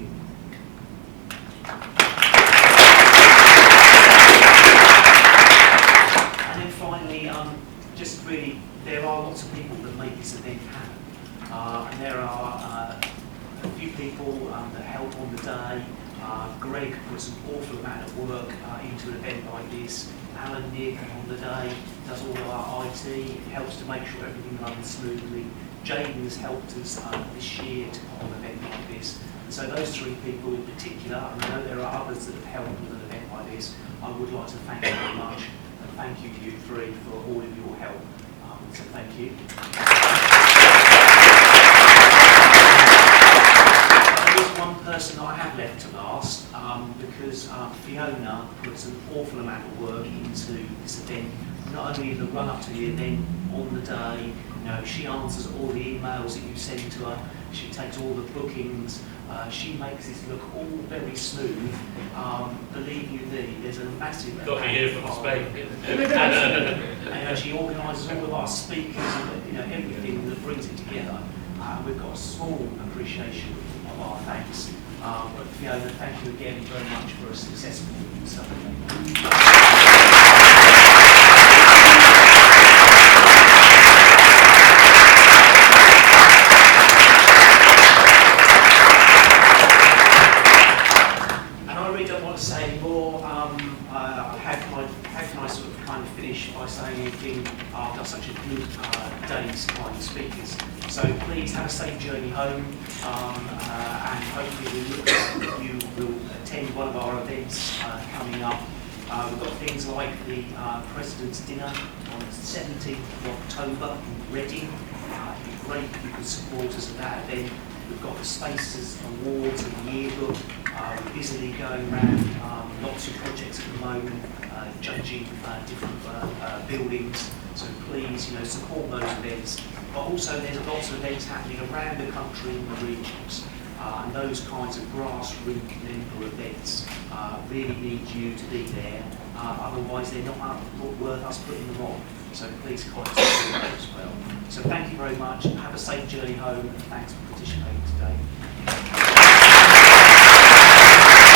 And then finally, just really, there are lots of people that make this event happen. And there are a few people that help on the day. Greg puts an awful amount of work into an event like this. Alan, Nick on the day does all of our IT, helps to make sure everything runs smoothly. Jaden has helped us this year to put on an event like this. And so those three people in particular, and I know there are others that have helped with an event like this, I would like to thank you very much. And thank you to you three for all of your help. So thank you. There's one person I have left to last because Fiona puts an awful amount of work into this event, not only in the run-up to the event, on the day. She answers all the emails that you send to her. She takes all the bookings. She makes this look all very smooth. Believe you me, there's a massive. Got me here from Spain. And she organises all of our speakers and everything that brings it together. We've got a small appreciation of our thanks. But Fiona, thank you again very much for a successful Sunday. After such a good day's kind of speakers. So please have a safe journey home, and hopefully you will attend one of our events coming up. We've got things like the President's Dinner on the 17th of October in Reading. It'd be great if you could support us at that event. We've got the Spaces Awards and the yearbook. We're busily going around lots of projects at the moment, judging different buildings. So please, support those events. But also there's lots of events happening around the country in the regions. And those kinds of grassroots member events really need you to be there. Otherwise they're not worth us putting them on. So please comment on that as well. So thank you very much. Have a safe journey home, and thanks for participating today.